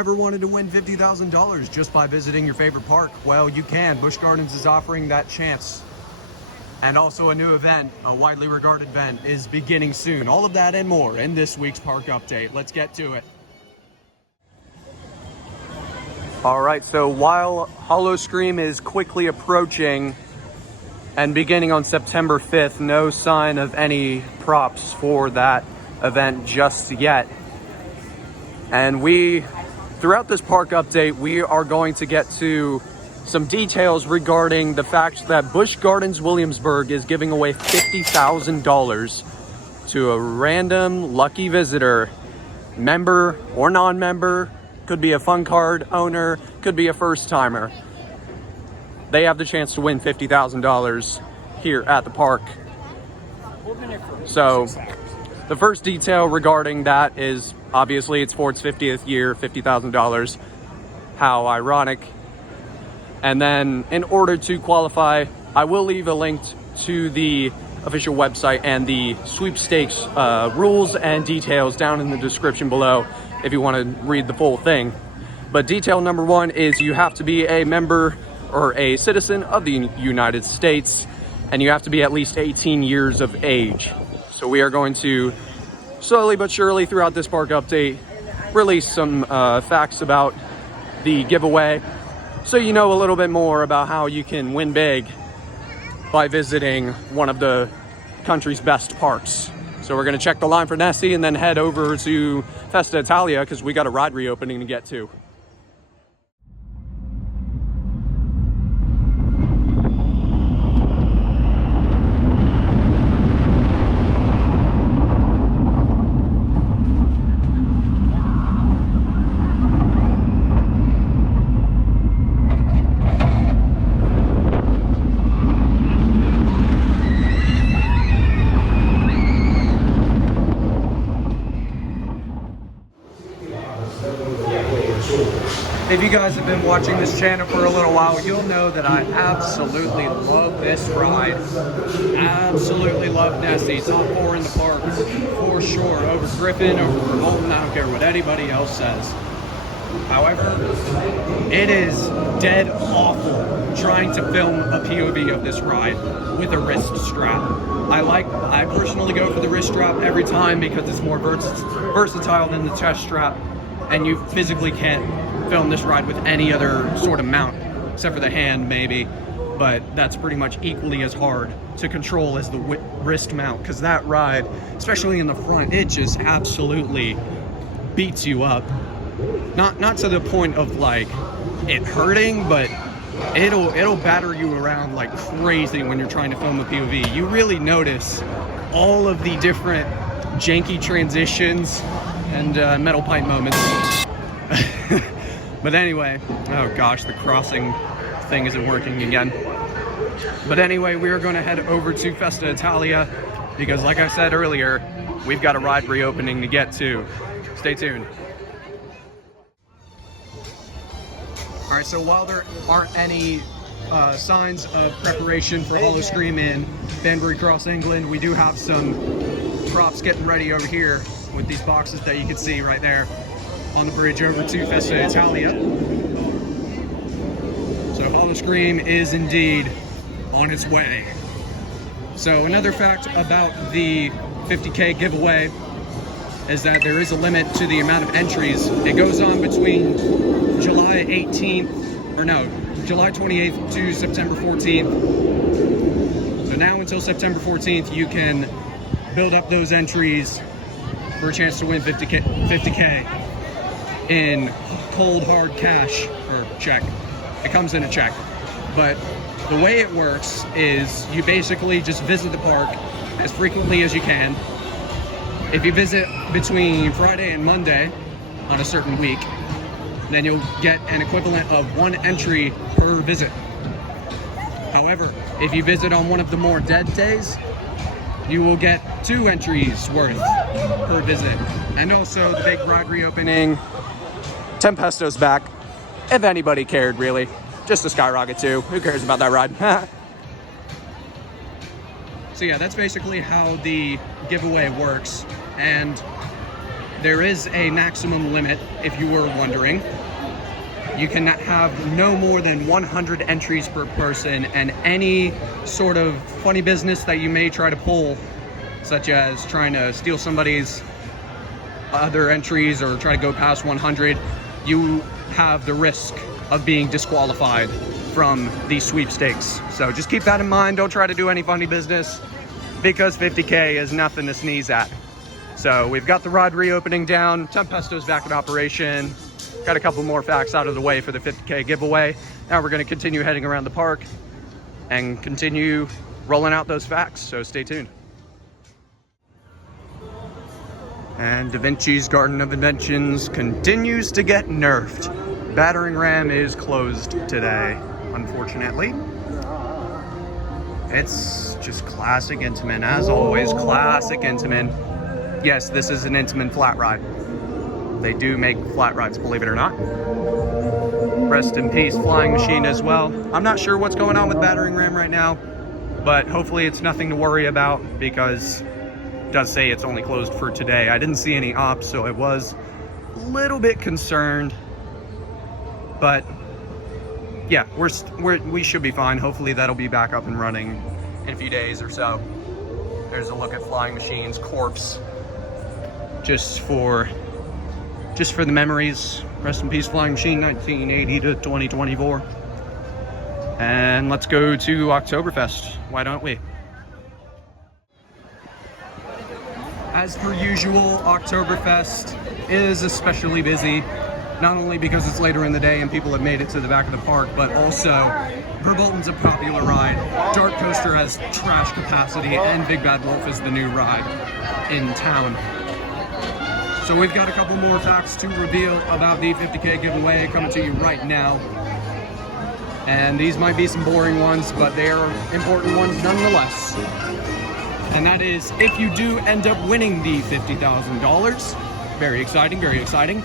Ever wanted to win $50,000 just by visiting your favorite park? Well, you can. Busch Gardens is offering that chance. And also a new event, a widely regarded event, is beginning soon. All of that and more in this week's park update. Let's get to it. All right, so while Howl-O-Scream is quickly approaching and beginning on September 5th, no sign of any props for that event just yet. And throughout this park update, we are going to get to some details regarding the fact that Busch Gardens Williamsburg is giving away $50,000 to a random lucky visitor, member or non-member, could be a fun card owner, could be a first timer. They have the chance to win $50,000 here at the park. So the first detail regarding that is obviously it's for its 50th year, $50,000. How ironic. And then in order to qualify, I will leave a link to the official website and the sweepstakes rules and details down in the description below if you want to read the full thing. But detail number one is you have to be a member or a citizen of the United States, and you have to be at least 18 years of age. So we are going to slowly but surely throughout this park update release some facts about the giveaway, so you know a little bit more about how you can win big by visiting one of the country's best parks. So we're going to check the line for Nessie and then head over to Festa, Italia, because we got a ride reopening to get to. If you guys have been watching this channel for a little while, you'll know that I absolutely love this ride. Absolutely love Nessie. Top 4 in the park, for sure. Over Griffin, over Revolting, I don't care what anybody else says. However, it is dead awful trying to film a POV of this ride with a wrist strap. I personally go for the wrist strap every time because it's more versatile than the chest strap, and you physically can't film this ride with any other sort of mount except for the hand maybe, but that's pretty much equally as hard to control as the wrist mount, because that ride, especially in the front, it just absolutely beats you up. Not to the point of like it hurting, but it'll batter you around like crazy when you're trying to film a POV. You really notice all of the different janky transitions and metal pipe moments. But anyway, oh gosh, the crossing thing isn't working again. But anyway, we are going to head over to Festa Italia because, like I said earlier, we've got a ride reopening to get to. Stay tuned. All right, so while there aren't any signs of preparation for Howl-O-Scream in Banbury Cross, England, we do have some props getting ready over here with these boxes that you can see right there on the bridge over to Festa Italia. So Howl-O-Scream is indeed on its way. So another fact about the 50K giveaway is that there is a limit to the amount of entries. It goes on between July 28th to September 14th. So now until September 14th, you can build up those entries for a chance to win 50K in cold hard cash or check. It comes in a check. But the way it works is you basically just visit the park as frequently as you can. If you visit between Friday and Monday on a certain week, then you'll get an equivalent of 1 entry per visit. However, if you visit on one of the more dead days, you will get 2 entries worth per visit. And also the big ride reopening, 10 pesos back, if anybody cared really. Just a skyrocket too, who cares about that ride? So yeah, that's basically how the giveaway works. And there is a maximum limit, if you were wondering. You can have no more than 100 entries per person, and any sort of funny business that you may try to pull, such as trying to steal somebody's other entries or try to go past 100, you have the risk of being disqualified from these sweepstakes. So just keep that in mind. Don't try to do any funny business, because 50K is nothing to sneeze at. So we've got the ride reopening down. Tempesto's back in operation. Got a couple more facts out of the way for the 50K giveaway. Now we're going to continue heading around the park and continue rolling out those facts, so stay tuned. And Da Vinci's Garden of Inventions continues to get nerfed. Battering Ram is closed today, unfortunately. It's just classic Intamin, as always, classic Intamin. Yes, this is an Intamin flat ride. They do make flat rides, believe it or not. Rest in peace, Flying Machine as well. I'm not sure what's going on with Battering Ram right now, but hopefully it's nothing to worry about, because it does say it's only closed for today. I didn't see any ops, so I was a little bit concerned. But yeah, we should be fine. Hopefully that'll be back up and running in a few days or so. There's a look at Flying Machine's corpse, just for the memories. Rest in peace, Flying Machine, 1980 to 2024. And let's go to Oktoberfest. Why don't we? As per usual, Oktoberfest is especially busy, not only because it's later in the day and people have made it to the back of the park, but also Verbolten's a popular ride. Dart Coaster has trash capacity, and Big Bad Wolf is the new ride in town. So we've got a couple more facts to reveal about the 50K giveaway coming to you right now. And these might be some boring ones, but they are important ones nonetheless. And that is, if you do end up winning the $50,000, very exciting, very exciting,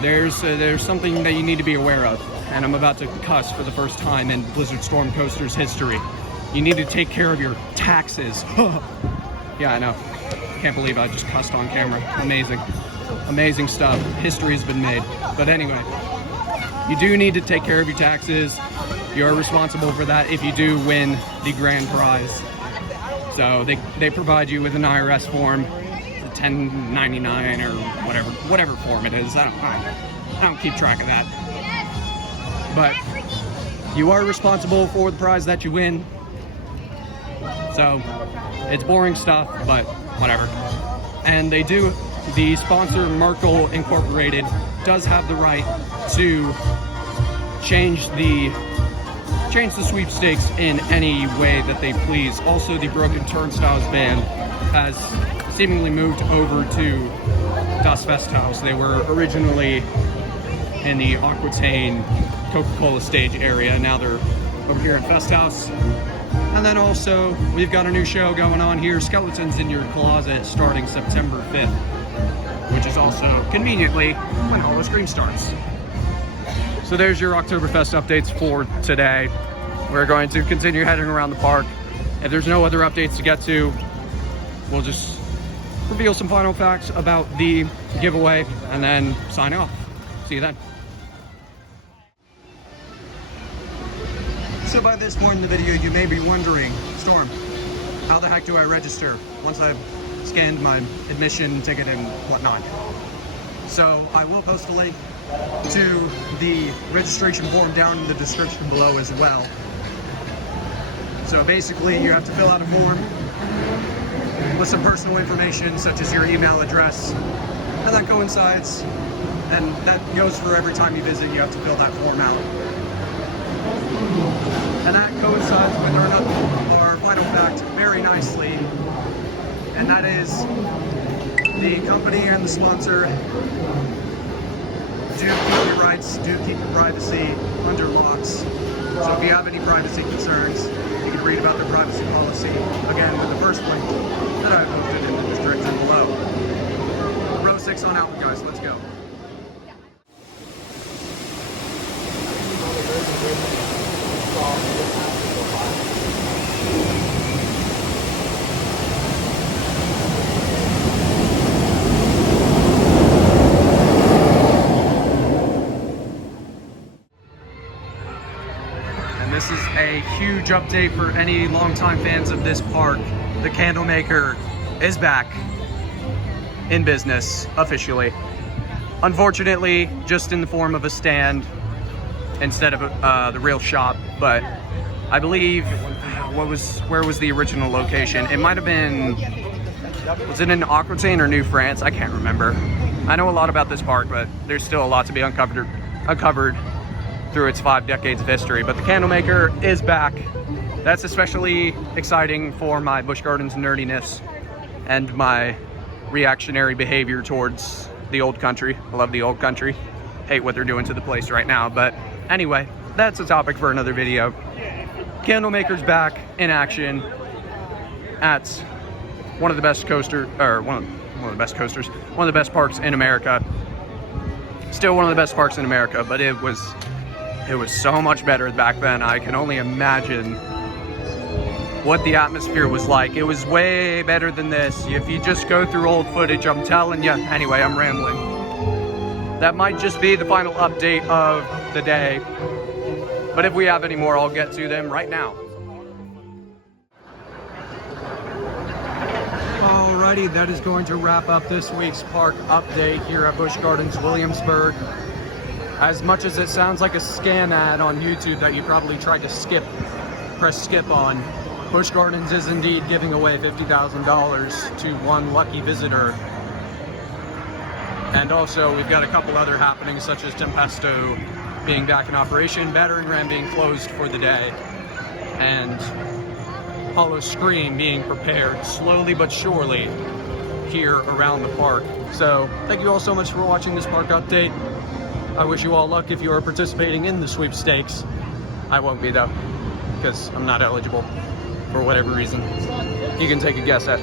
there's something that you need to be aware of. And I'm about to cuss for the first time in BliXXardStorm Coaster's history. You need to take care of your taxes. Yeah, I know. Can't believe I just cussed on camera. Amazing. Amazing stuff. History has been made. But anyway, you do need to take care of your taxes. You're responsible for that if you do win the grand prize. So they provide you with an IRS form, 1099 or whatever form it is. I don't keep track of that. But you are responsible for the prize that you win. So it's boring stuff, but whatever. And the sponsor, Merkel Incorporated, does have the right to change the sweepstakes in any way that they please. Also, the Broken Turnstiles band has seemingly moved over to Das Festhaus. They were originally in the Aquitaine Coca-Cola stage area. Now they're over here at Festhaus. And then also, we've got a new show going on here, Skeletons in Your Closet, starting September 5th, which is also, conveniently, when Howl-O-Scream starts. So there's your Oktoberfest updates for today. We're going to continue heading around the park. If there's no other updates to get to, we'll just reveal some final facts about the giveaway and then sign off. See you then. So by this point in the video, you may be wondering, Storm, how the heck do I register once I've scanned my admission ticket and whatnot? So I will post a link to the registration form down in the description below as well. So basically, you have to fill out a form with some personal information, such as your email address, and that coincides, and that goes for every time you visit, you have to fill that form out. And that coincides with our final fact very nicely, and that is the company and the sponsor do keep your rights, do keep your privacy under locks. So if you have any privacy concerns, you can read about their privacy policy, again, with the first link that I've posted in the description below. Row 6 on Alpengeist, let's go. a huge update for any longtime fans of this park. The candle maker is back in business officially. Unfortunately, just in the form of a stand instead of the real shop, but I believe, where was the original location? It might have been, was it in Aquitaine or New France? I can't remember. I know a lot about this park, but there's still a lot to be uncovered through its 5 decades of history. But the candle maker is back. That's especially exciting for my Busch Gardens nerdiness and my reactionary behavior towards the old country. I love the old country. Hate what they're doing to the place right now, but anyway, that's a topic for another video. Candlemaker's back in action at one of the best coasters, or one of the best coasters, one of the best parks in America. Still one of the best parks in America, but it was so much better back then. I can only imagine what the atmosphere was like. It was way better than this. If you just go through old footage, I'm telling you. Anyway, I'm rambling. That might just be the final update of the day. But if we have any more, I'll get to them right now. Alrighty, that is going to wrap up this week's park update here at Busch Gardens Williamsburg. As much as it sounds like a scan ad on YouTube that you probably tried to press skip on, Busch Gardens is indeed giving away $50,000 to one lucky visitor. And also, we've got a couple other happenings, such as Tempesto being back in operation, Battering Ram being closed for the day, and Howl-O-Scream being prepared slowly but surely here around the park. So, thank you all so much for watching this park update. I wish you all luck if you are participating in the sweepstakes. I won't be though, because I'm not eligible. For whatever reason. You can take a guess at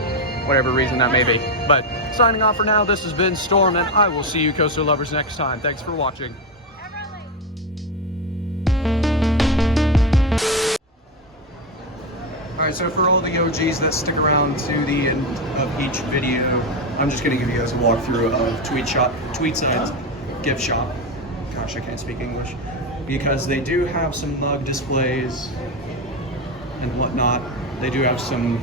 whatever reason that may be. But signing off for now, this has been Storm, and I will see you coaster lovers next time. Thanks for watching. Alright, so for all the OGs that stick around to the end of each video, I'm just going to give you guys a walkthrough of Tweetside's gift shop. Gosh, I can't speak English. Because they do have some mug displays and whatnot. They do have some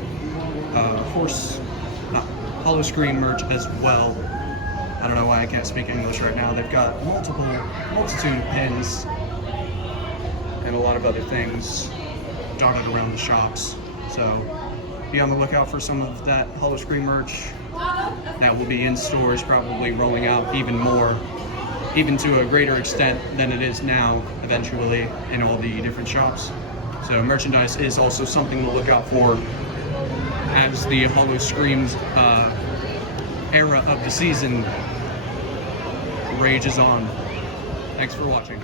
Howl-O-Scream merch as well. I don't know why I can't speak English right now. They've got multitude of pins and a lot of other things dotted around the shops. So be on the lookout for some of that Howl-O-Scream merch that will be in stores, probably rolling out even more, even to a greater extent than it is now, eventually, in all the different shops. So merchandise is also something to look out for as the Howl-O-Scream's era of the season rages on. Thanks for watching.